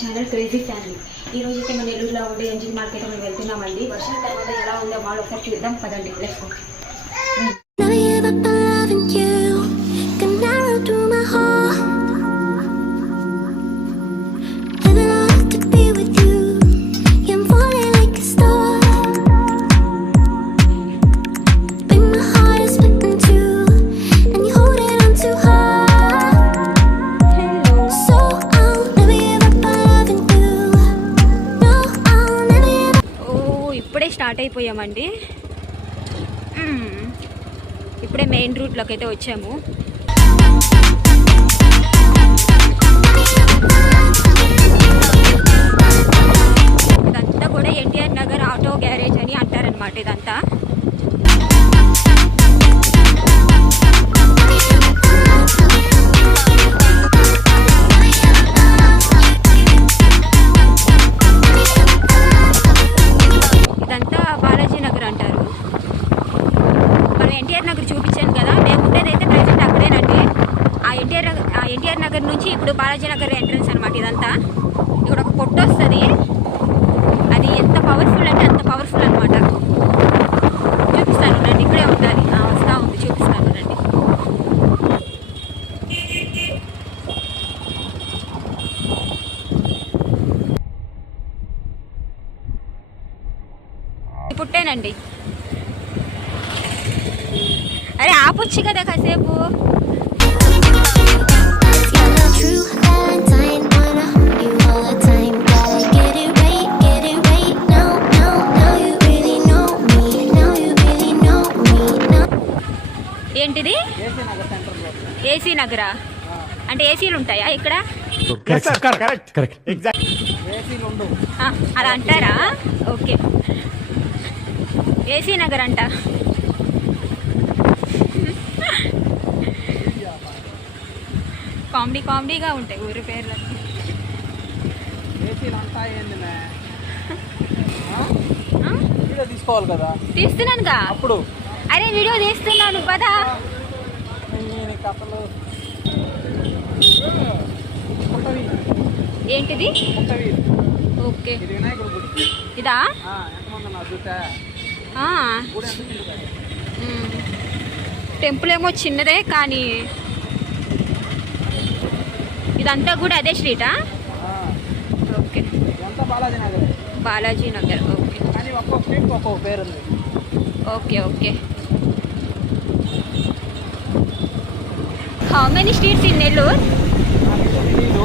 Channel crazy family ఈ రోజు అయితే మన నెల్లూరులో ఉండే ఎంజిన్ మార్కెట్ మనం వెళ్తున్నామండి. వర్షం తర్వాత ఎలా ఉందో వాళ్ళు ఒకసారి చూద్దాం. పదండి లెట్స్ అండి. ఇప్పుడే మెయిన్ రూట్లోకి అయితే వచ్చాము. నుంచి ఇప్పుడు బాలాజీ నగర్ ఎంట్రన్స్ అనమాట ఇదంతా. ఇక్కడ ఒక పొట్టు వస్తుంది. అది ఎంత పవర్ఫుల్ అంటే అంత పవర్ఫుల్ అనమాట చూపిస్తాను రండి ఇక్కడే ఉండాలి. వస్తూ వస్తా ఉంది చూపిస్తాను రండి. పుట్టేనండి. అరే ఆపొచ్చు కదా కాసేపు. ఏంటిది? ఏసీ నగరా? అంటే ఏసీలు ఉంటాయా ఇక్కడ? కరెక్ట్ కరెక్ట్ ఎగ్జాక్ట్ ఆ, అలా అంటారా? ఓకే. ఏసీ నగర్ అంట. కామెడీ కామెడీగా ఉంటాయి ఊరి పేర్లు తీసుకోవాలి కదా. తీస్తున్నానుగా. అప్పుడు. అరే వీడియో తీస్తున్నాను పదా. కొత్తవి ఏంటిది? ఓకే. ఇది. టెంపుల్ ఏమో చిన్నదే కానీ ఇదంతా కూడా అదే స్ట్రీటా? Okay. Balaji Nagar Balaji Nagar okay okay okay. How many streets in Nellore నాకు తెలీదు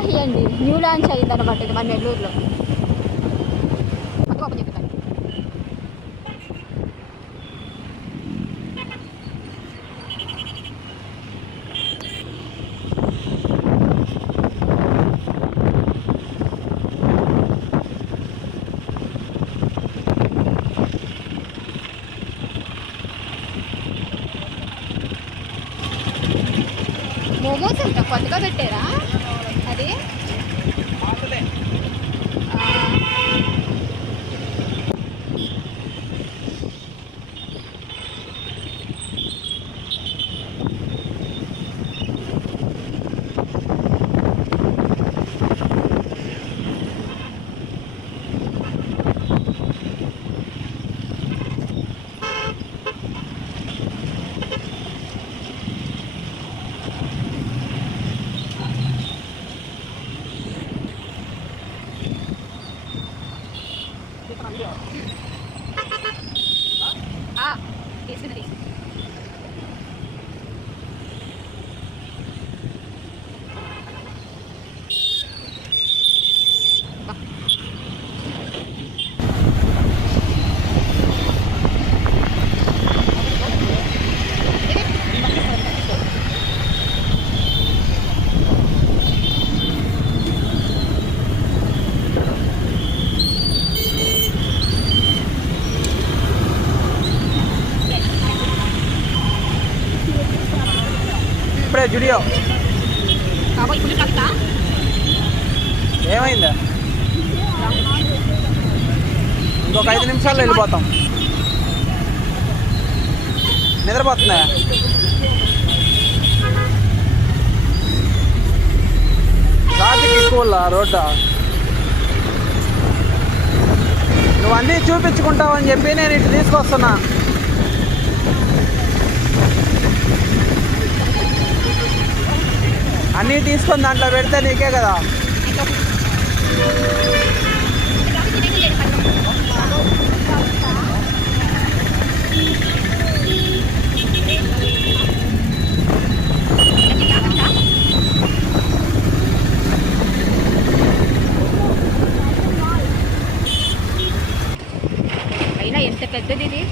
వారాహి అండి న్యూ లాంచ్ అయింది అనమాట ఇది మన నెల్లూరులో. మొత్తం ఓపెన్ చేద్దాం. మోమోస్ అంట కొత్తగా పెట్టారా? Ah, it's gonna be. Zudio. ఏమైందా? ఇంకొక ఐదు నిమిషాల్లో వెళ్ళిపోతాం. నిద్రపోతుందా ట్రాఫిక్ ఎక్కువ రోడ్డు? నువ్వు అన్నీ చూపించుకుంటావని చెప్పి నేను ఇటు తీసుకొస్తున్నా. అన్నీ తీసుకొని దాంట్లో పెడితే నీకే కదా. అయినా ఎంత పెద్దది ఇది?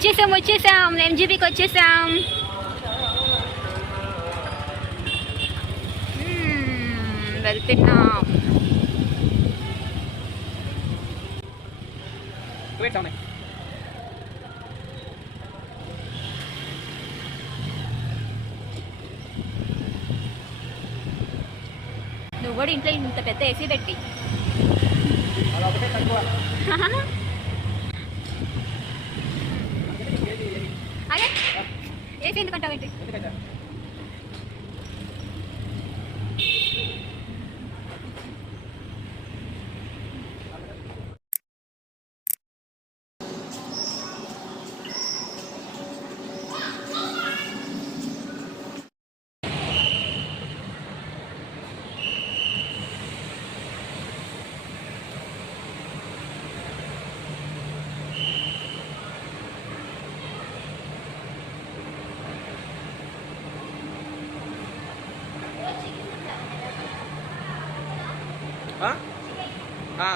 వచ్చేసాం వచ్చేసాం. ఎంజీబీకి వచ్చేసాం. వెళ్తున్నాం. నువ్వు కూడా ఇంట్లో ఇంత పెద్ద ఏసీ పెట్టి. ఏసీ ఎందుకంటావు ఏంటి? ఆ. పా.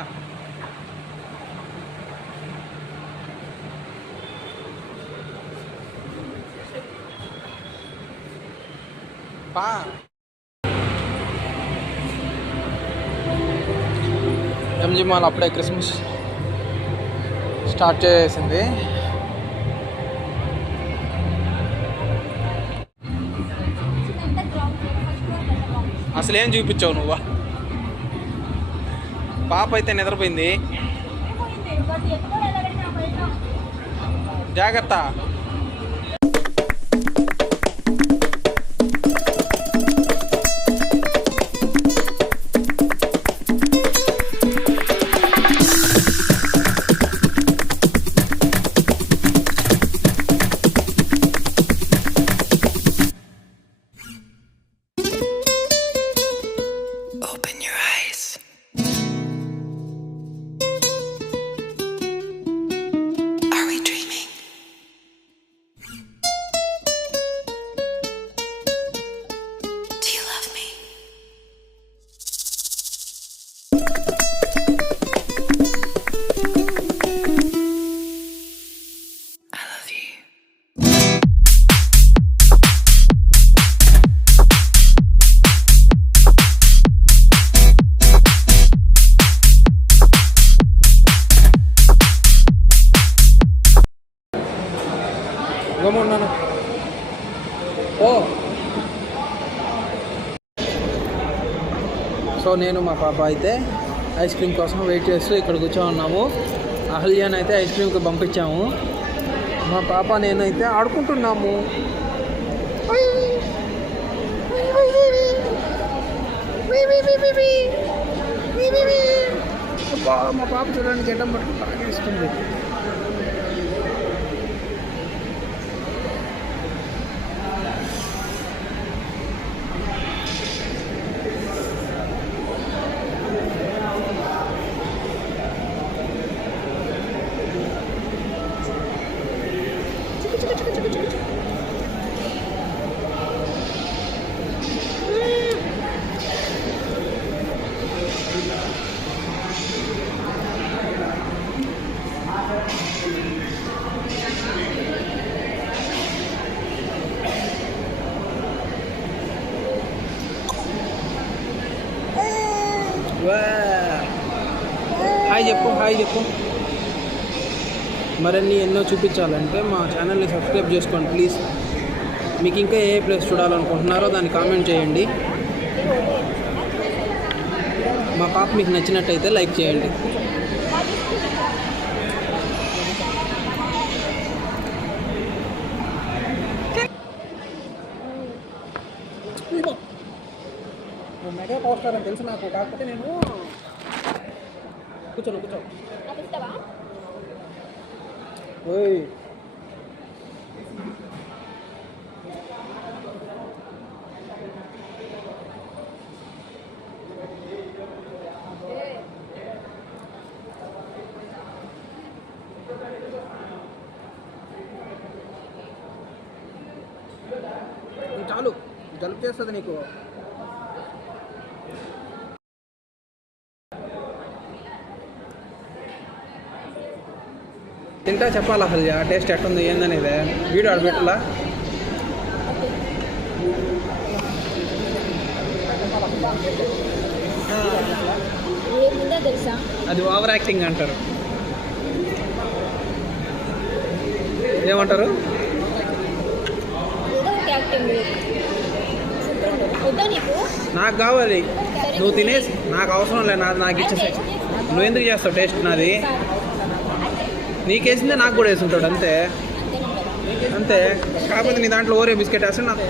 ఎంజీ మాల్ అప్పుడే క్రిస్మస్ స్టార్ట్ చేసింది. అసలు ఏం చూపించావు నువ్వు? పాప అయితే నిద్రపోయింది. జాగ్రత్త. సో నేను మా పాప అయితే ఐస్ క్రీమ్ కోసం వెయిట్ చేస్తూ ఇక్కడ కూర్చో ఉన్నాము. అహల్యాన్ అయితే ఐస్ క్రీమ్కి పంపించాము. మా పాప నేనైతే ఆడుకుంటున్నాము. అబ్బా, మా పాప చూడడానికి గడ్డం పట్టుకుని బాగా ఇస్తుంది హాయ్ చెప్పు. హాయ్ మరిన్ని ఎన్నో చూపించాలంటే మా ఛానల్ని సబ్స్క్రైబ్ చేసుకోండి ప్లీజ్. మీకు ఇంకా ఏ ప్లేస్ చూడాలనుకుంటున్నారో దాన్ని కామెంట్ చేయండి. మా పాప మీకు నచ్చినట్టయితే లైక్ చేయండి. మెగా అని తెలుసు నాకు కాకపోతే నేను కూర్చోను కూర్చో. ఓయ్. చాలు జలుపు చేస్తుంది నీకు. తింటా చెప్పాలా అసలు? ఆ టేస్ట్ ఎట్టుంది ఏందనేది? వీడియో అడిపెట్టాలా అది ఓవర్ యాక్టింగ్ అంటారు. ఏమంటారు? నాకు కావాలి. నువ్వు తినేసి నాకు అవసరం లేదు నాకు ఇచ్చేసి నువ్వు ఎందుకు చేస్తావు టేస్ట్ నాది? నీకేసిందే నాకు కూడా వేసుంటాడు అంతే. అంతే. కాకపోతే నీ దాంట్లో ఓరే బిస్కెట్ వేస్తే నాకు